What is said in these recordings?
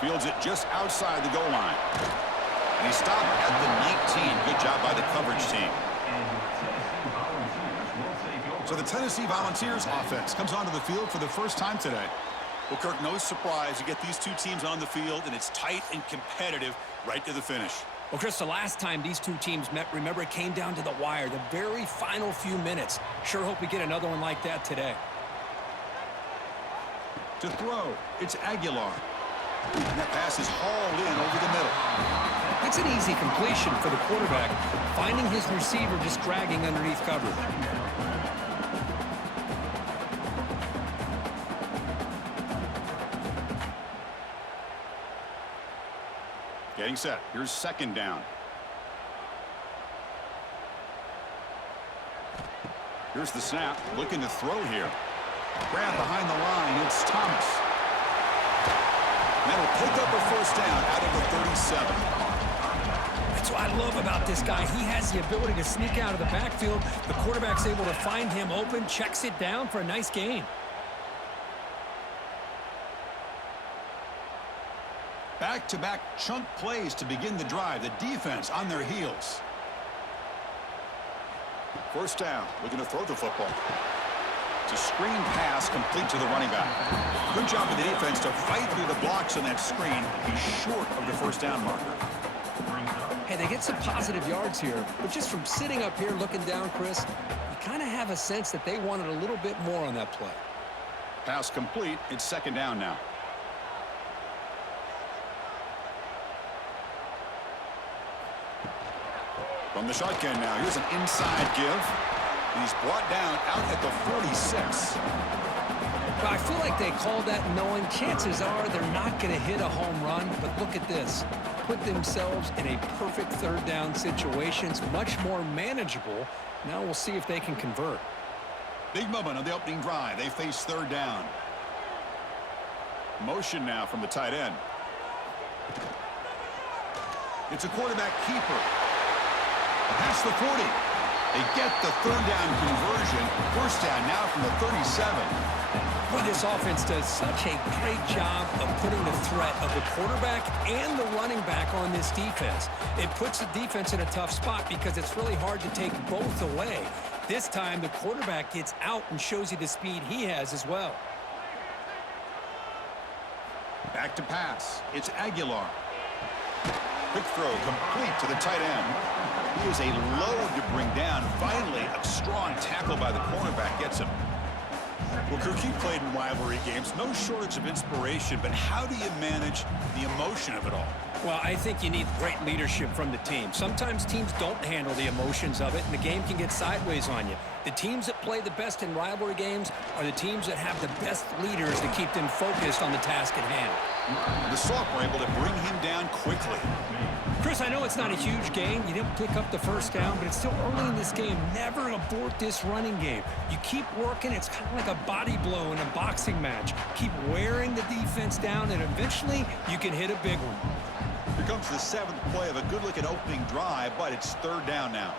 Fields it just outside the goal line. And he stopped at the 19. Good job by the coverage team. So the Tennessee Volunteers offense comes onto the field for the first time today. Well, Kirk, no surprise. You get these two teams on the field, and it's tight and competitive right to the finish. Well, Chris, the last time these two teams met, remember, it came down to the wire, the very final few minutes. Sure hope we get another one like that today. To throw, it's Aguilar. And that pass is hauled in over the middle. It's an easy completion for the quarterback, finding his receiver just dragging underneath coverage. Getting set. Here's second down. Here's the snap. Looking to throw here. Grab behind the line. It's Thomas. And that'll pick up a first down out of the 37. That's what I love about this guy. He has the ability to sneak out of the backfield. The quarterback's able to find him open, checks it down for a nice gain. Back-to-back chunk plays to begin the drive. The defense on their heels. First down. Looking to throw the football. It's a screen pass complete to the running back. Good job of the defense to fight through the blocks on that screen. He's short of the first down marker. Hey, they get some positive yards here, but just from sitting up here looking down, Chris, you kind of have a sense that they wanted a little bit more on that play. Pass complete. It's second down now. From the shotgun now, here's an inside give. He's brought down out at the 46. Well, I feel like they called that knowing chances are they're not going to hit a home run, but look at this. Put themselves in a perfect third down situation. It's much more manageable. Now we'll see if they can convert. Big moment on the opening drive. They face third down. Motion now from the tight end. It's a quarterback keeper. Past the 40. They get the third down conversion. First down now from the 37. Well, this offense does such a great job of putting the threat of the quarterback and the running back on this defense. It puts the defense in a tough spot because it's really hard to take both away. This time, the quarterback gets out and shows you the speed he has as well. Back to pass. It's Aguilar. Quick throw complete to the tight end. He is a load to bring down. Finally, a strong tackle by the cornerback gets him. Well, Kirk, you played in rivalry games. No shortage of inspiration, but how do you manage the emotion of it all? Well, I think you need great leadership from the team. Sometimes teams don't handle the emotions of it, and the game can get sideways on you. The teams that play the best in rivalry games are the teams that have the best leaders to keep them focused on the task at hand. The Soft were able to bring him down quickly. Chris, I know it's not a huge gain. You didn't pick up the first down, but it's still early in this game. Never abort this running game. You keep working. It's kind of like a body blow in a boxing match. Keep wearing the defense down, and eventually you can hit a big one. Here comes the seventh play of a good-looking opening drive, but it's third down now.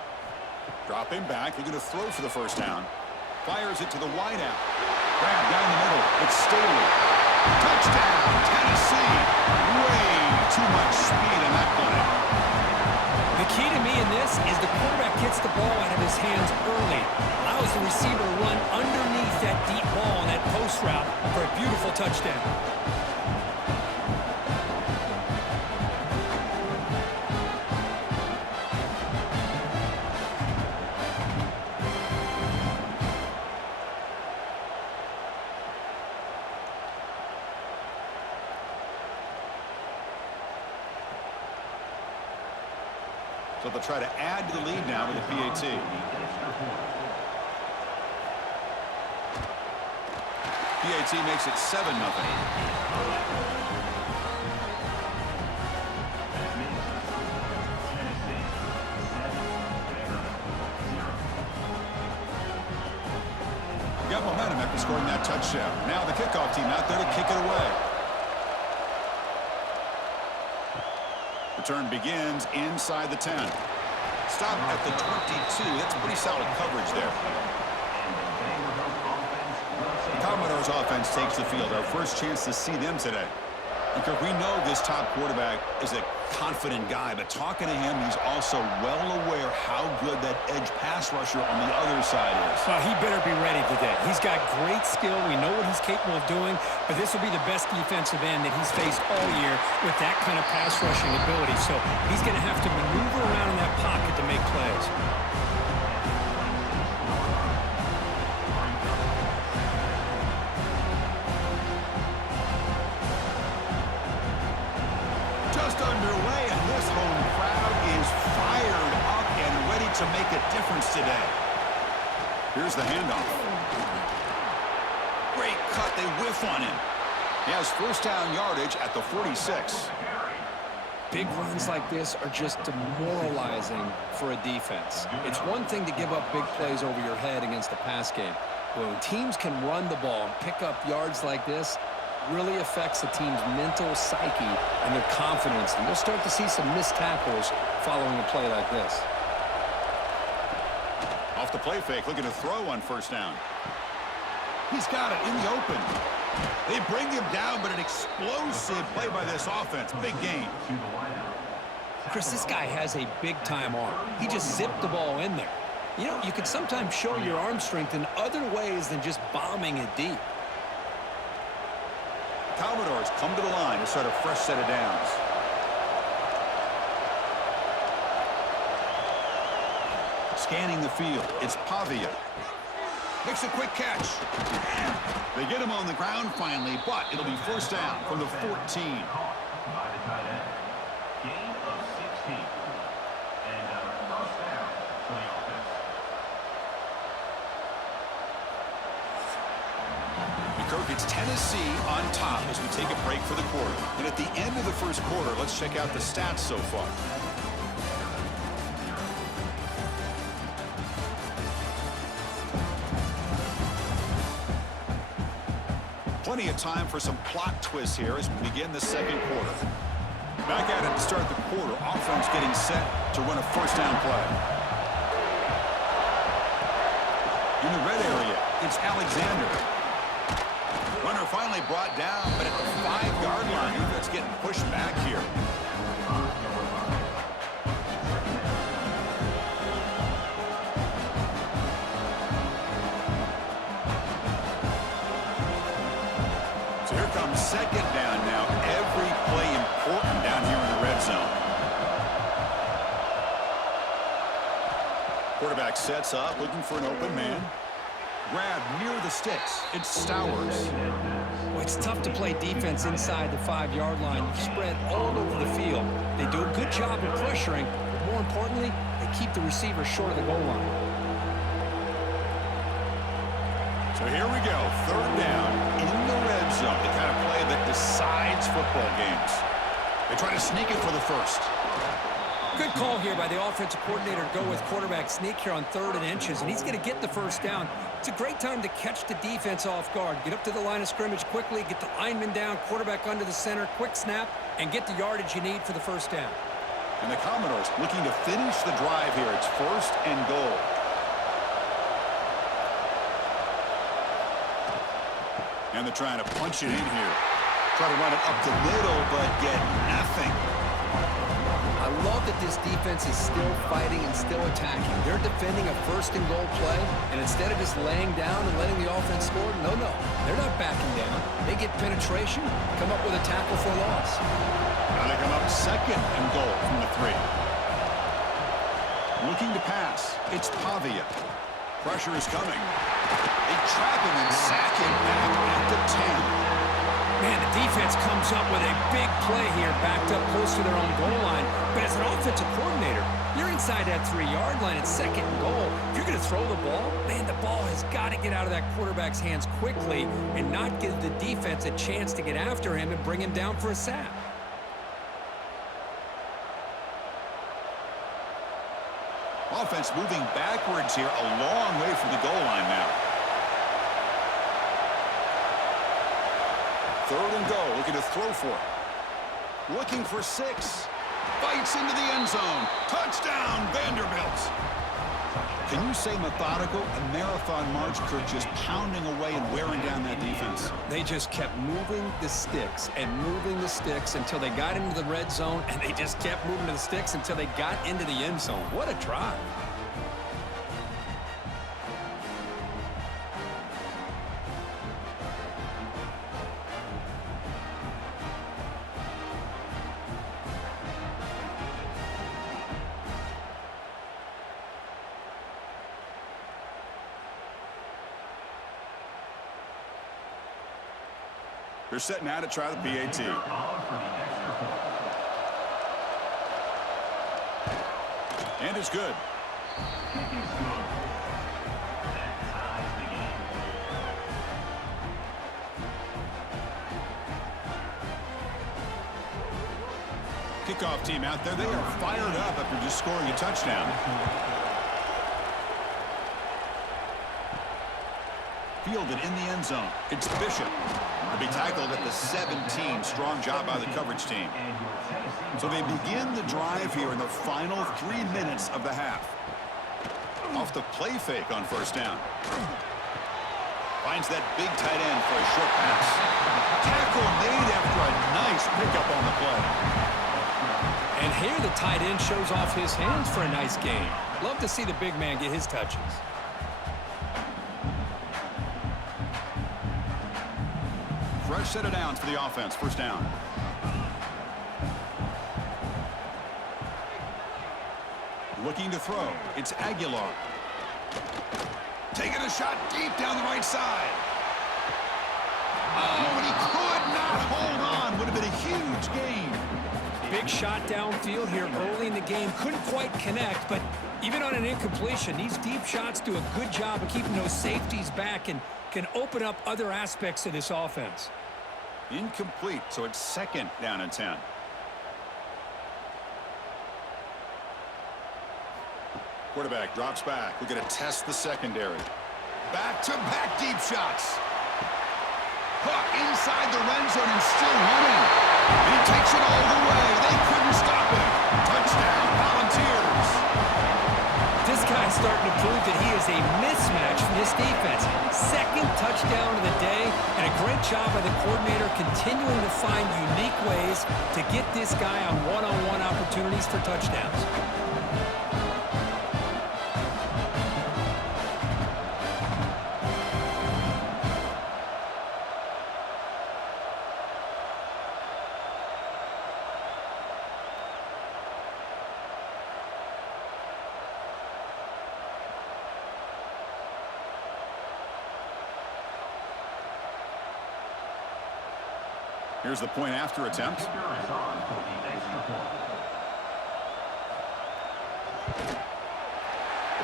Dropping back, they're going to throw for the first down. Fires it to the wideout. Grab down the middle. It's Staley. Touchdown, Tennessee. Way too much speed on that play. The key to me in this is the quarterback gets the ball out of his hands early, allows the receiver to run underneath that deep ball on that post route for a beautiful touchdown. So they'll try to add to the lead now with the PAT. PAT makes it 7-0. Got momentum after scoring that touchdown. Now the kickoff team out there to kick it away. Return begins inside the 10. Stop at the 22. That's pretty solid coverage there. The Commodores offense takes the field. Our first chance to see them today. Because we know this top quarterback is a confident guy, but talking to him, he's also well aware how good that edge pass rusher on the other side is. Well, he better be ready today. He's got great skill. We know what he's capable of doing, but this will be the best defensive end that he's faced all year with that kind of pass rushing ability. So he's going to have to maneuver around in that pocket to make plays. Underway, and this home crowd is fired up and ready to make a difference today. Here's the handoff. Great cut. They whiff on him. He has first down yardage at the 46. Big runs like this are just demoralizing for a defense. It's one thing to give up big plays over your head against a pass game. But when teams can run the ball and pick up yards like this, really affects the team's mental psyche and their confidence. And you'll start to see some missed tackles following a play like this. Off the play fake, looking to throw on first down. He's got it in the open. They bring him down, but an explosive play by this offense. Big gain. Chris, this guy has a big-time arm. He just zipped the ball in there. You know, you can sometimes show your arm strength in other ways than just bombing it deep. Commodores come to the line to start a fresh set of downs. Scanning the field, it's Pavia. Makes a quick catch. They get him on the ground finally, but it'll be first down from the 14. It's Tennessee on top as we take a break for the quarter. And at the end of the first quarter, let's check out the stats so far. Plenty of time for some plot twists here as we begin the second quarter. Back at it to start the quarter. Offense getting set to run a first down play. In the red area, it's Alexander. Runner finally brought down, but at the 5-yard line, defense getting pushed back here. So here comes second down now. Every play important down here in the red zone. Quarterback sets up, looking for an open man. Grab near the sticks. It's Stowers. Well, it's tough to play defense inside the 5-yard line. You spread all over the field. They do a good job of pressuring, but more importantly, they keep the receiver short of the goal line. So here we go. Third down in the red zone. The kind of play that decides football games. They try to sneak it for the first. Good call here by the offensive coordinator to go with quarterback sneak here on 3rd and inches, and he's going to get the first down. It's a great time to catch the defense off guard. Get up to the line of scrimmage quickly, get the lineman down, quarterback under the center, quick snap, and get the yardage you need for the first down. And the Commodores looking to finish the drive here. It's 1st and goal. And they're trying to punch it in here. Try to run it up the middle, but get nothing. I love that this defense is still fighting and still attacking. They're defending a 1st and goal play, and instead of just laying down and letting the offense score, no, they're not backing down. They get penetration, come up with a tackle for a loss. Now they come up 2nd and goal from the 3. Looking to pass, it's Pavia. Pressure is coming. They trap him and sack him back at the 10. Man, the defense comes up with a big play here, backed up close to their own goal line. But as an offensive coordinator, you're inside that 3-yard line at 2nd and goal. If you're going to throw the ball, man, the ball has got to get out of that quarterback's hands quickly and not give the defense a chance to get after him and bring him down for a sack. Offense moving backwards here, a long way from the goal line now. 3rd and goal, looking to throw for it. Looking for 6. Bites into the end zone. Touchdown, Vanderbilt. Can you say methodical? A marathon march, Kirk, just pounding away and wearing down that defense. They just kept moving the sticks and moving the sticks until they got into the red zone, and they just kept moving the sticks until they got into the end zone. What a drive. They're set now to try the PAT. And it's good. Kickoff team out there. They are fired up after just scoring a touchdown. Fielded in the end zone. It's Bishop. To be tackled at the 17. Strong job by the coverage team. So they begin the drive here in the final 3 minutes of the half. Off the play fake on first down. Finds that big tight end for a short pass. Tackle made after a nice pickup on the play. And here the tight end shows off his hands for a nice gain. Love to see the big man get his touches. Fresh set of downs for the offense. First down. Looking to throw. It's Aguilar. Taking a shot deep down the right side. Oh, and he could not hold on. Would have been a huge gain. Big shot downfield here early in the game. Couldn't quite connect, but even on an incompletion, these deep shots do a good job of keeping those safeties back and can open up other aspects of this offense. Incomplete, so it's second down and 10. Quarterback drops back. We're going to test the secondary. Back-to-back deep shots. Caught inside the red zone and still running. And he takes it all the way. They couldn't stop him. Touchdown, Volunteers. This guy's starting to prove that he is a mismatch for this defense. Second touchdown of the day, and a great job by the coordinator continuing to find unique ways to get this guy on one-on-one opportunities for touchdowns. Here's the point after attempt. The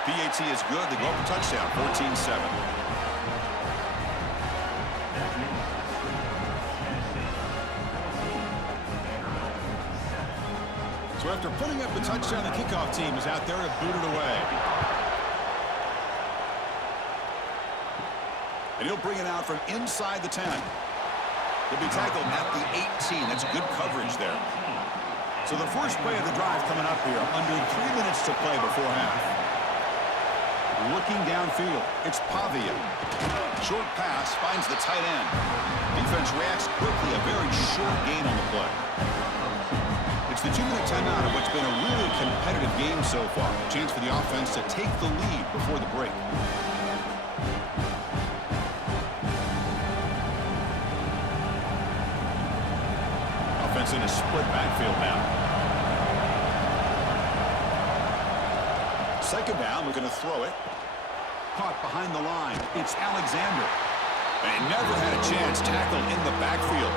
PAT is good. They go for touchdown, 14-7. So after putting up the touchdown, the kickoff team is out there to boot it away. And he'll bring it out from inside the 10. He'll be tackled at the 18. That's good coverage there. So the first play of the drive coming up here. Under 3 minutes to play before half. Looking downfield. It's Pavia. Short pass finds the tight end. Defense reacts quickly. A very short gain on the play. It's the 2-minute timeout of what's been a really competitive game so far. Chance for the offense to take the lead before the break. In a split backfield now. Second down, we're going to throw it. Caught behind the line. It's Alexander. And he never had a chance tackled in the backfield.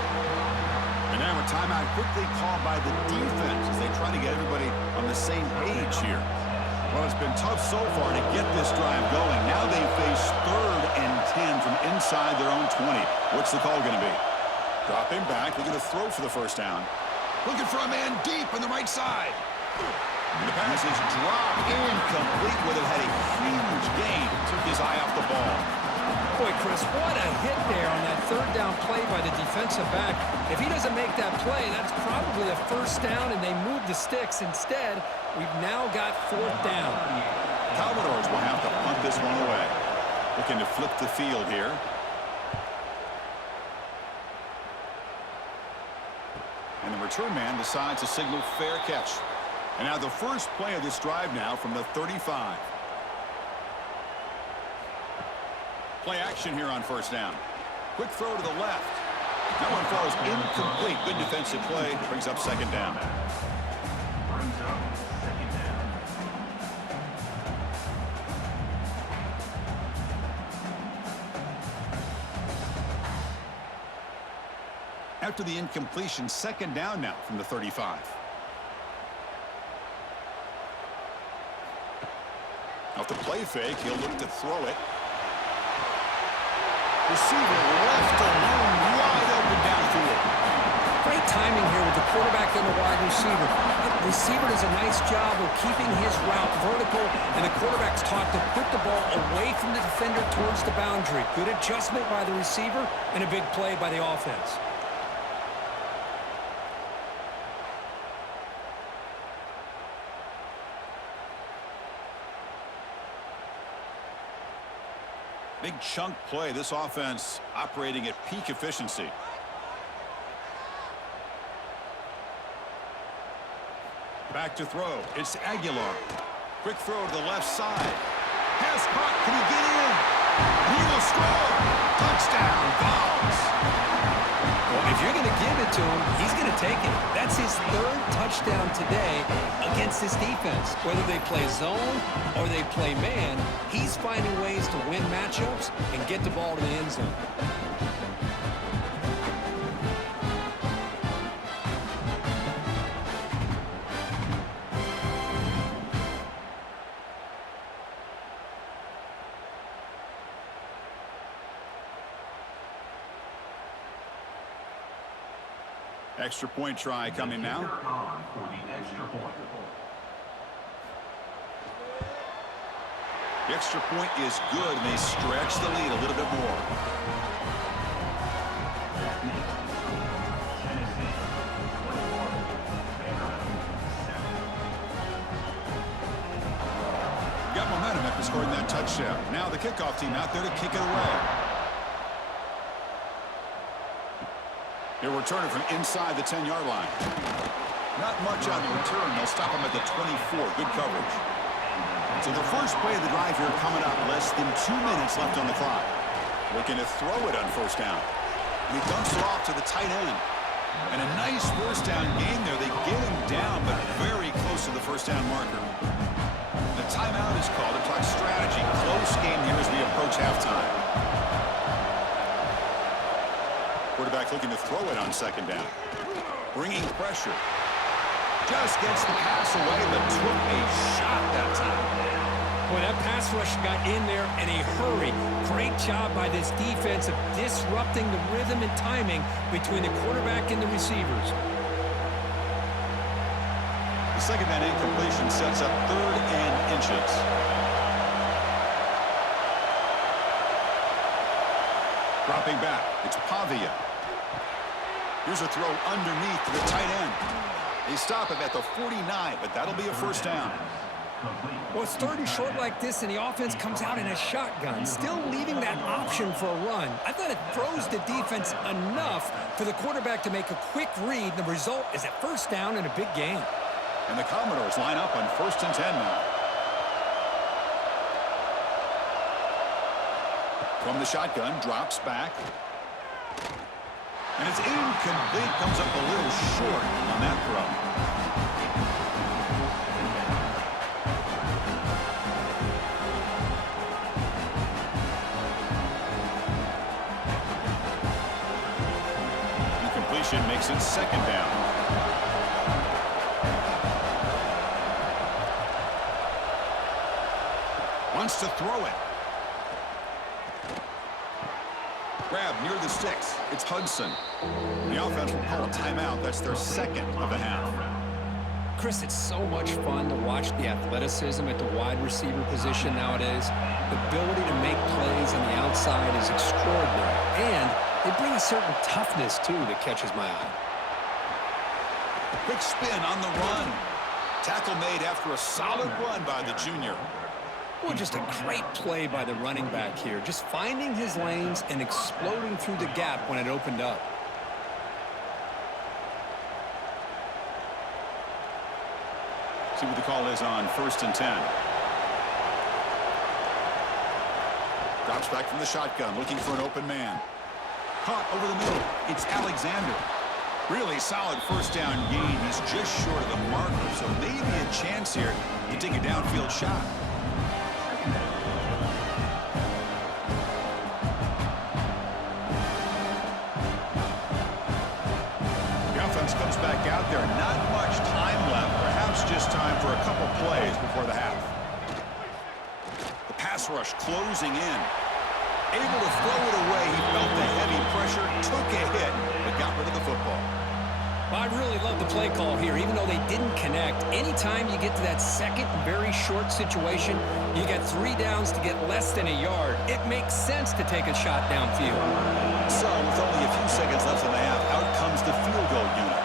And now a timeout quickly called by the defense as they try to get everybody on the same page here. Well, it's been tough so far to get this drive going. Now they face 3rd and 10 from inside their own 20. What's the call going to be? Dropping back, they're going to throw for the first down. Looking for a man deep on the right side. The pass is dropped incomplete, where they had a huge gain. Took his eye off the ball. Boy, Chris, what a hit there on that 3rd down play by the defensive back. If he doesn't make that play, that's probably a first down, and they move the sticks. Instead, we've now got 4th down. Commodores will have to punt this one away. Looking to flip the field here. return man decides to signal fair catch. And now the first play of this drive now from the 35. Play action here on first down. Quick throw to the left. That one falls incomplete. Good defensive play. Brings up second down. After the incompletion, second down now from the 35. Off the play fake, he'll look to throw it. Receiver left alone, wide open downfield. Great timing here with the quarterback and the wide receiver. The receiver does a nice job of keeping his route vertical, and the quarterback's taught to put the ball away from the defender towards the boundary. Good adjustment by the receiver and a big play by the offense. Big chunk play. This offense operating at peak efficiency. Back to throw. It's Aguilar. Quick throw to the left side. Pass caught. Can he get in? He will score. Touchdown, Vols. Well, if you're going to give it to him, he's going to take it. That's his third touchdown today against this defense. Whether they play zone or they play man, he's finding ways to win matchups and get the ball to the end zone. Extra point try coming now. The extra point is good, and they stretch the lead a little bit more. Got momentum after scoring that touchdown. Now the kickoff team out there to kick it away. He'll return it from inside the 10-yard line. Not much on the return. They'll stop him at the 24. Good coverage. So the first play of the drive here coming up. Less than 2 minutes left on the clock. Looking to throw it on first down. And he dumps it off to the tight end. And a nice first down gain there. They get him down, but very close to the first down marker. The timeout is called to talk strategy. Close game here as we approach halftime. Quarterback looking to throw it on second down. Bringing pressure. Just gets the pass away, but took a shot that time. Boy, that pass rush got in there in a hurry. Great job by this defense of disrupting the rhythm and timing between the quarterback and the receivers. The second down incompletion sets up 3rd and inches. Dropping back, it's Pavia. Here's a throw underneath to the tight end. They stop him at the 49, but that'll be a first down. Well, it's 3rd and short like this, and the offense comes out in a shotgun, still leaving that option for a run. I thought it throws the defense enough for the quarterback to make a quick read. The result is a first down and a big gain. And the Commodores line up on 1st and 10 now. From the shotgun, drops back. And it's incomplete, comes up a little short on that throw. Incompletion makes it second down. Wants to throw it. Grab near the sticks. It's Hudson. The offense will call a timeout. That's their second of the half. Chris, it's so much fun to watch the athleticism at the wide receiver position nowadays. The ability to make plays on the outside is extraordinary. And they bring a certain toughness, too, that catches my eye. Quick spin on the run. Tackle made after a solid run by the junior. Well, just a great play by the running back here. Just finding his lanes and exploding through the gap when it opened up. See what the call is on 1st and 10. Drops back from the shotgun, looking for an open man. Caught over the middle. It's Alexander. Really solid first down gain. He's just short of the marker, so maybe a chance here to take a downfield shot. The offense comes back out there. Not much time left. Perhaps just time for a couple plays before the half. The pass rush closing in. Able to throw it away. He felt the heavy pressure, took a hit, but got rid of the football. Well, I really love the play call here, even though they didn't connect. Anytime you get to that second very short situation, you got 3 downs to get less than a yard. It makes sense to take a shot downfield. So, with only a few seconds left in the half, out comes the field goal unit.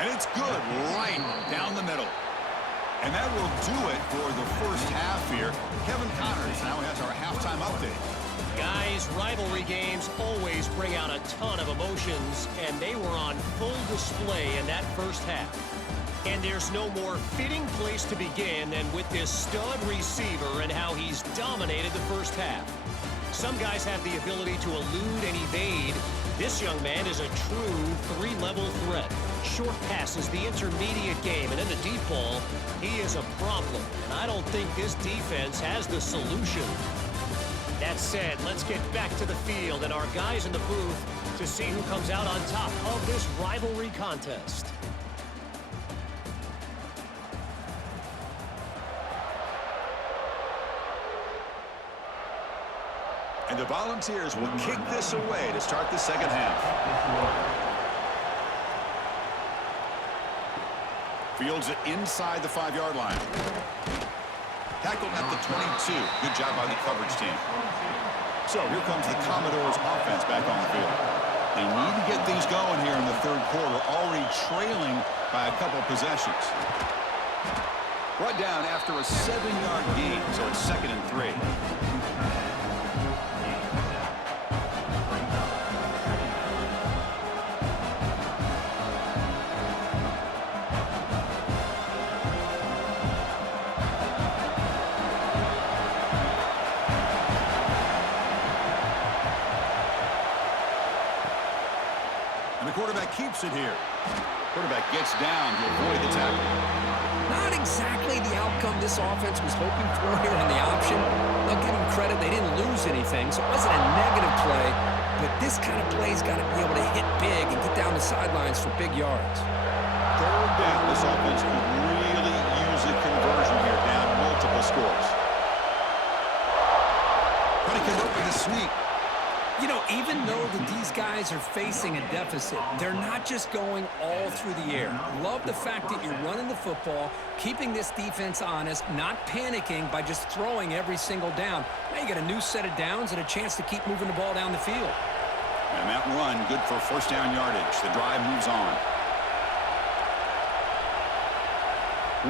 And it's good right down the middle. And that will do it for the first half here. Kevin Connors now has our halftime update. Guys, rivalry games always bring out a ton of emotions, and they were on full display in that first half. And there's no more fitting place to begin than with this stud receiver and how he's dominated the first half. Some guys have the ability to elude and evade. This young man is a true 3-level threat. Short passes, the intermediate game, and then the deep ball, he is a problem. And I don't think this defense has the solution. That said, let's get back to the field and our guys in the booth to see who comes out on top of this rivalry contest. And the Volunteers will kick this away to start the second half. Fields it inside the 5-yard line. Tackled at the 22. Good job by the coverage team. So here comes the Commodores offense back on the field. They need to get things going here in the third quarter, already trailing by a couple possessions. Brought down after a 7-yard gain, so it's 2nd and 3. Quarterback keeps it here. Quarterback gets down to avoid the tackle. Not exactly the outcome this offense was hoping for here in the option. They'll give them credit. They didn't lose anything, so it wasn't a negative play. But this kind of play's got to be able to hit big and get down the sidelines for big yards. 3rd down. This offense could really use a conversion here, down multiple scores. Trying to convert with a sweep. You know, even though these guys are facing a deficit, they're not just going all through the air. Love the fact that you're running the football, keeping this defense honest, not panicking by just throwing every single down. Now you got a new set of downs and a chance to keep moving the ball down the field. And that run, good for first down yardage. The drive moves on.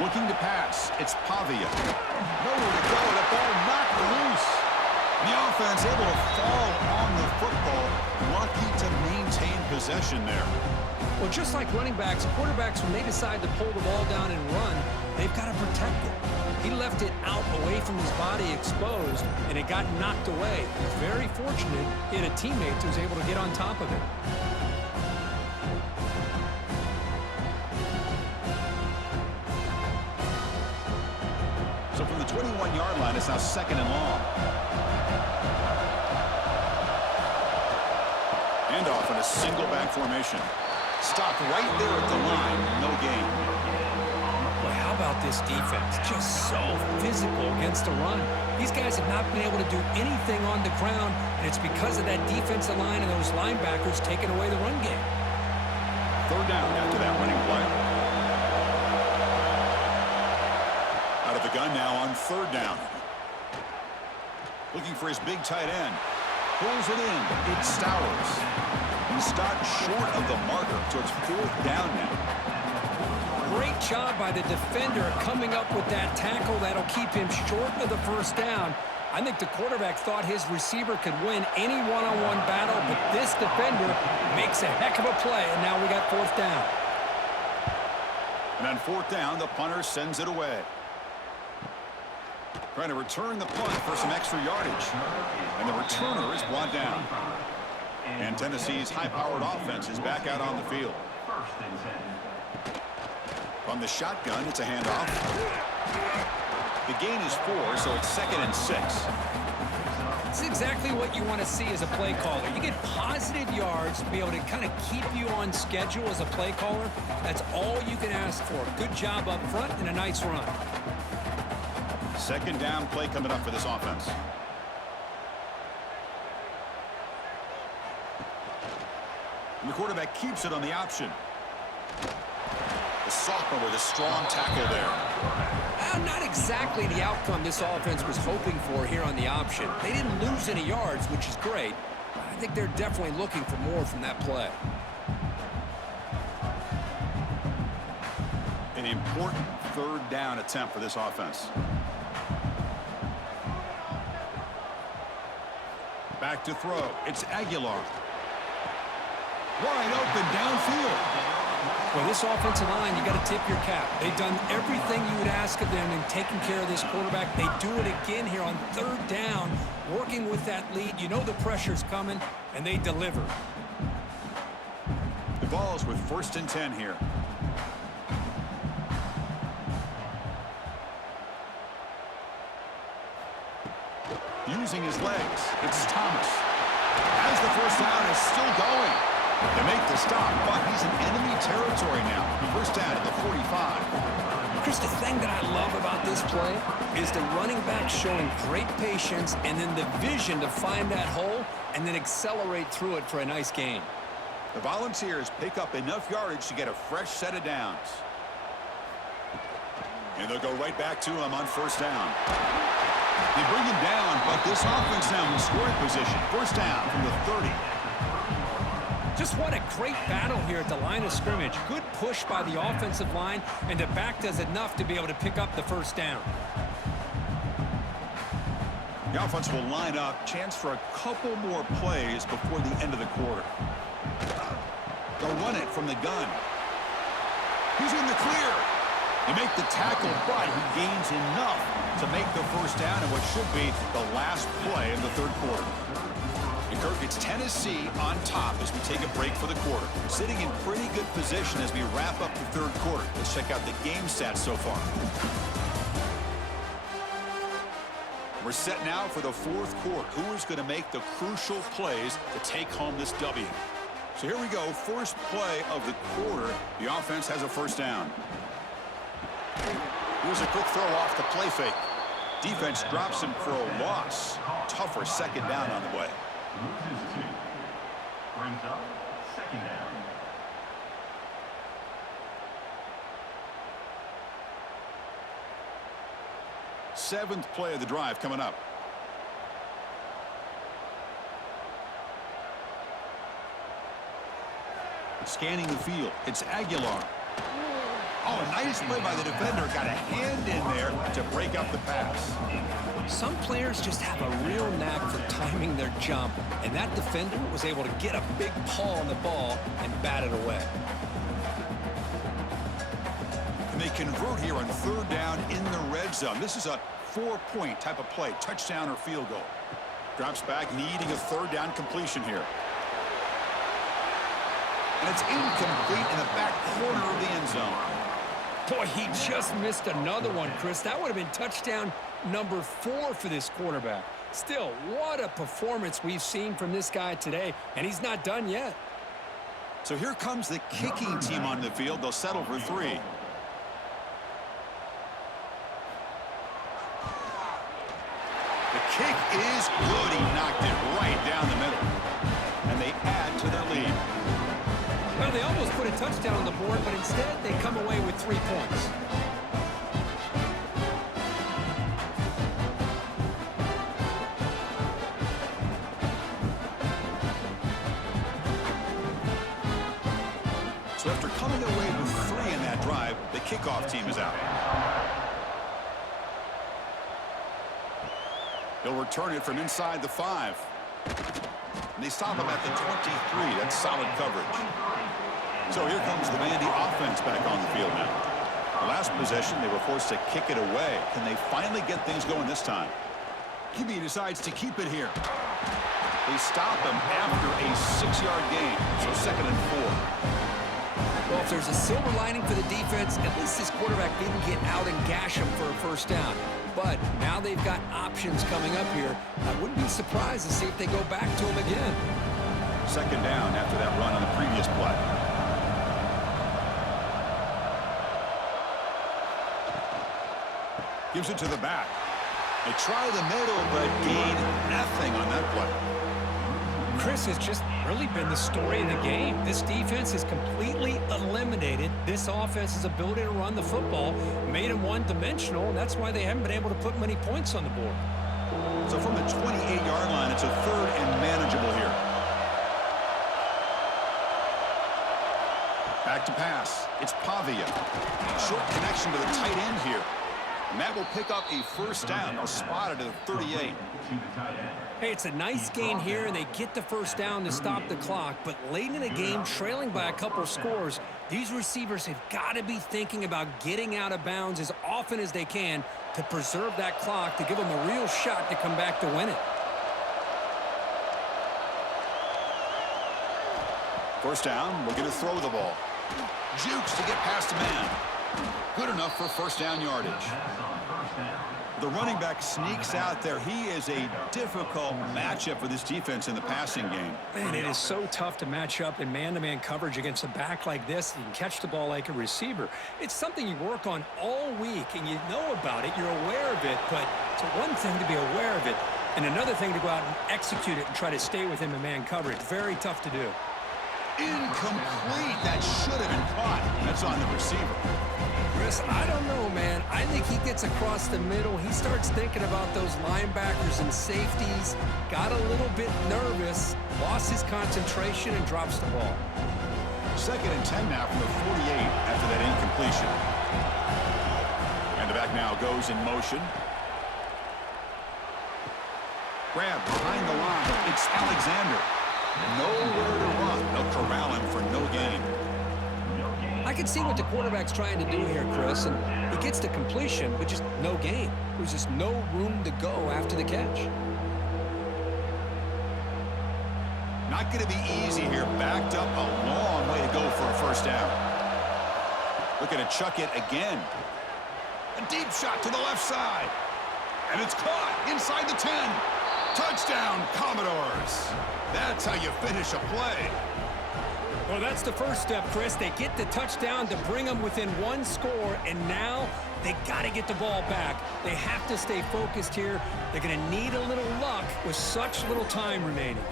Looking to pass. It's Pavia. Nowhere to go. The ball knocked loose. The offense able to fall on the football. Lucky to maintain possession there. Well, just like running backs, quarterbacks, when they decide to pull the ball down and run, they've got to protect it. He left it out away from his body exposed, and it got knocked away. He was very fortunate he had a teammate who was able to get on top of it. So from the 21-yard line, it's now 2nd and long. Handoff in a single back formation. Stopped right there at the line. No gain. Well, how about this defense? Just so physical against the run. These guys have not been able to do anything on the ground, and it's because of that defensive line and those linebackers taking away the run game. 3rd down after that running play. Out of the gun now on 3rd down. Looking for his big tight end. Pulls it in. It's Stowers. He stopped short of the marker, so it's 4th down now. Great job by the defender coming up with that tackle that'll keep him short of the first down. I think the quarterback thought his receiver could win any one-on-one battle, but this defender makes a heck of a play, and now we got 4th down. And on fourth down, the punter sends it away. Trying to return the punt for some extra yardage. And the returner is brought down. And Tennessee's high-powered offense is back out on the field. From the shotgun, it's a handoff. The gain is 4, so it's 2nd and 6. It's exactly what you want to see as a play caller. You get positive yards to be able to kind of keep you on schedule as a play caller. That's all you can ask for. Good job up front and a nice run. 2nd down play coming up for this offense. And the quarterback keeps it on the option. The sophomore with a strong tackle there. Not exactly the outcome this offense was hoping for here on the option. They didn't lose any yards, which is great. I think they're definitely looking for more from that play. An important 3rd down attempt for this offense. Back to throw. It's Aguilar. Wide open downfield. Well, this offensive line, you got to tip your cap. They've done everything you would ask of them in taking care of this quarterback. They do it again here on 3rd down, working with that lead. You know the pressure's coming, and they deliver. The ball's with 1st and 10 here. Using his legs, it's Thomas. As the 1st down is still going. They make the stop, but he's in enemy territory now. 1st down at the 45. Chris, the thing that I love about this play is the running back showing great patience and then the vision to find that hole and then accelerate through it for a nice gain. The Volunteers pick up enough yardage to get a fresh set of downs. And they'll go right back to him on 1st down. They bring him down, but this offense now in scoring position. 1st down from the 30. Just what a great battle here at the line of scrimmage. Good push by the offensive line, and the back does enough to be able to pick up the 1st down. The offense will line up. Chance for a couple more plays before the end of the quarter. They'll run it from the gun. He's in the clear. They make the tackle, but he gains enough to make the 1st down in what should be the last play in the 3rd quarter. And Kirk, it's Tennessee on top as we take a break for the quarter. Sitting in pretty good position as we wrap up the 3rd quarter. Let's check out the game stats so far. We're set now for the 4th quarter. Who is going to make the crucial plays to take home this W? So here we go. First play of the quarter. The offense has a 1st down. Here's a quick throw off the play fake. Defense drops him for a loss. Tougher 2nd down on the way. Loses 2. Brings up 2nd down. Seventh play of the drive coming up. Scanning the field. It's Aguilar. Oh, a nice play by the defender. Got a hand in there to break up the pass. Some players just have a real knack for timing their jump, and that defender was able to get a big paw on the ball and bat it away. And they convert here on 3rd down in the red zone. This is a 4-point type of play, touchdown or field goal. Drops back, needing a 3rd down completion here. And it's incomplete in the back corner of the end zone. Boy, he just missed another one, Chris. That would have been touchdown number 4 for this quarterback. Still, what a performance we've seen from this guy today, and he's not done yet. So here comes the kicking team on the field. They'll settle for 3. The kick is good. He knocked it right down the middle. And they add to their lead. Well, they almost put a touchdown on the board, but instead they come away with 3 points. So after coming away with 3 in that drive, the kickoff team is out. They'll return it from inside the 5. And they stop him at the 23. That's solid coverage. So here comes the Vandy offense back on the field now. Last possession, they were forced to kick it away. Can they finally get things going this time? QB decides to keep it here. They stop him after a 6-yard gain, so 2nd and 4. Well, if there's a silver lining for the defense, at least this quarterback didn't get out and gash him for a first down. But now they've got options coming up here. I wouldn't be surprised to see if they go back to him again. 2nd down after that run on the previous play. Gives it to the back. They try the middle, but gain nothing on that play. Chris, has just really been the story of the game. This defense has completely eliminated this offense's ability to run the football, made them one-dimensional, and that's why they haven't been able to put many points on the board. So from the 28-yard line, it's a 3rd and manageable here. Back to pass. It's Pavia. Short connection to the tight end here. And that will pick up a first down. They'll spot it at the 38. Hey, it's a nice gain here, and they get the first down to stop the clock. But late in the game, trailing by a couple scores, these receivers have got to be thinking about getting out of bounds as often as they can to preserve that clock, to give them a real shot to come back to win it. First down, we're going to throw the ball. Jukes to get past a man. Good enough for first down yardage. The running back sneaks out there. He is a difficult matchup for this defense in the passing game. Man, it is so tough to match up in man-to-man coverage against a back like this. You can catch the ball like a receiver. It's something you work on all week, and you know about it. You're aware of it, but it's one thing to be aware of it, and another thing to go out and execute it and try to stay with him in man coverage. Very tough to do. Incomplete. That should have been caught. That's on the receiver. Chris, I don't know, man. I think he gets across the middle. He starts thinking about those linebackers and safeties, got a little bit nervous, lost his concentration, and drops the ball. 2nd and 10 now from the 48 after that incompletion. And the back now goes in motion. Grab behind the line. It's Alexander. Nowhere to run. They'll corral him for no gain. I can see what the quarterback's trying to do here, Chris, and he gets the completion, but just no gain. There's just no room to go after the catch. Not going to be easy here. Backed up a long way to go for a first down. Looking to chuck it again. A deep shot to the left side. And it's caught inside the 10. Touchdown, Commodores. That's how you finish a play. Well, that's the first step, Chris. They get the touchdown to bring them within one score, and now they got to get the ball back. They have to stay focused here. They're going to need a little luck with such little time remaining.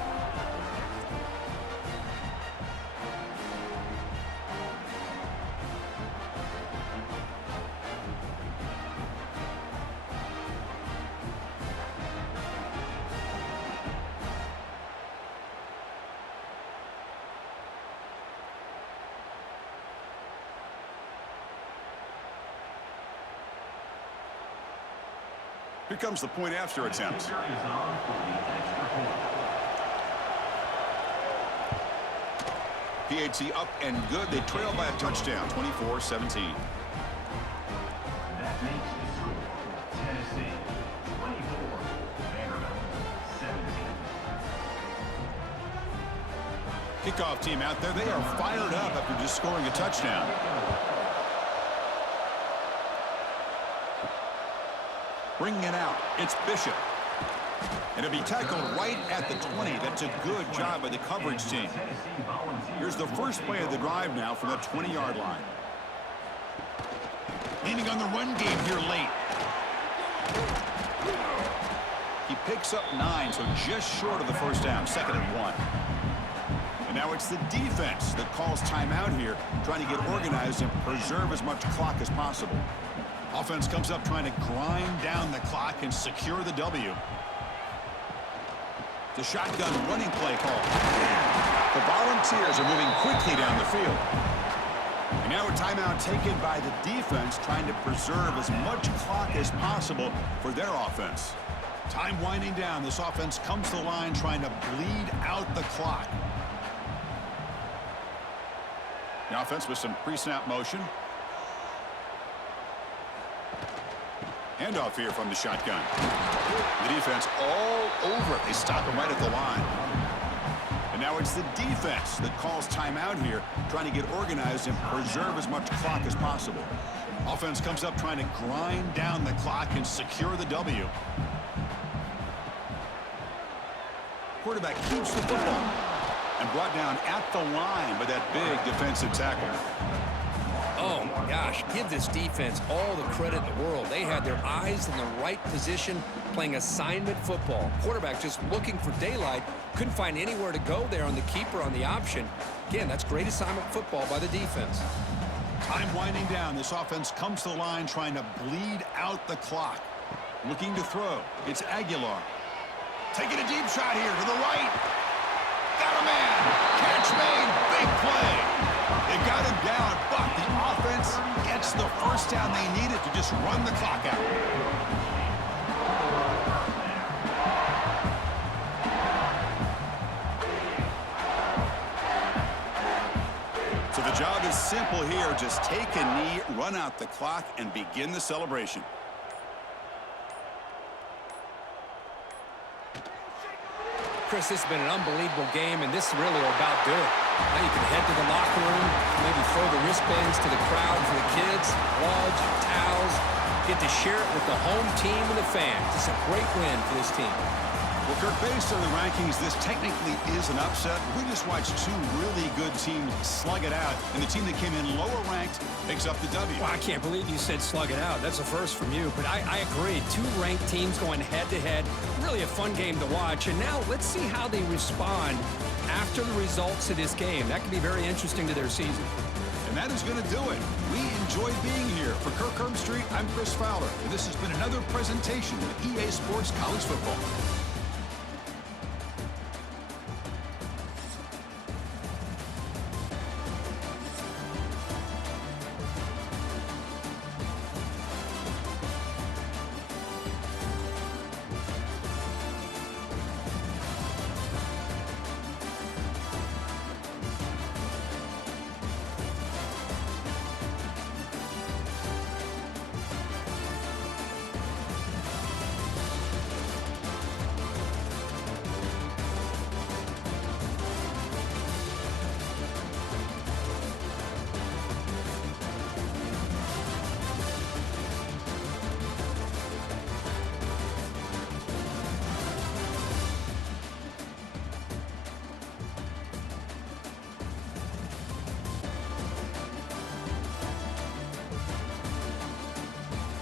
Here comes the point after attempt. PAT up and good. They trail by a touchdown, 24-17. That makes the score Tennessee 24, Vanderbilt 17. Kickoff team out there. They are fired up after just scoring a touchdown. Bringing it out, it's Bishop. And it'll be tackled right at the 20. That's a good job by the coverage team. Here's the first play of the drive now from the 20-yard line. Leaning on the run game here late. He picks up 9, so just short of the first down, 2nd and 1. And now it's the defense that calls timeout here, trying to get organized and preserve as much clock as possible. Offense comes up trying to grind down the clock and secure the W. The shotgun running play call. The Volunteers are moving quickly down the field. And now a timeout taken by the defense, trying to preserve as much clock as possible for their offense. Time winding down. This offense comes to the line trying to bleed out the clock. The offense with some pre-snap motion. Handoff here from the shotgun. The defense all over it. They stop him right at the line. And now it's the defense that calls timeout here, trying to get organized and preserve as much clock as possible. Offense comes up trying to grind down the clock and secure the W. Quarterback keeps the football and brought down at the line by that big defensive tackle. Oh, my gosh. Give this defense all the credit in the world. They had their eyes in the right position playing assignment football. Quarterback just looking for daylight. Couldn't find anywhere to go there on the keeper on the option. Again, that's great assignment football by the defense. Time winding down. This offense comes to the line trying to bleed out the clock. Looking to throw. It's Aguilar. Taking a deep shot here to the right. Got a man. Catch made. Big play. They got him down, but the offense gets the first down they needed to just run the clock out. So the job is simple here. Just take a knee, run out the clock, and begin the celebration. Chris, this has been an unbelievable game, and this really will about do it. Now you can head to the locker room, maybe throw the wristbands to the crowd for the kids, gloves, towels, get to share it with the home team and the fans. It's a great win for this team. Well, Kirk, based on the rankings, this technically is an upset. We just watched two really good teams slug it out, and the team that came in lower ranked picks up the W. Well, I can't believe you said slug it out. That's a first from you, but I agree. Two ranked teams going head-to-head. Really a fun game to watch, and now let's see how they respond after the results of this game. That could be very interesting to their season. And that is going to do it. We enjoyed being here. For Kirk Herbstreit, I'm Chris Fowler, and this has been another presentation of EA Sports College Football.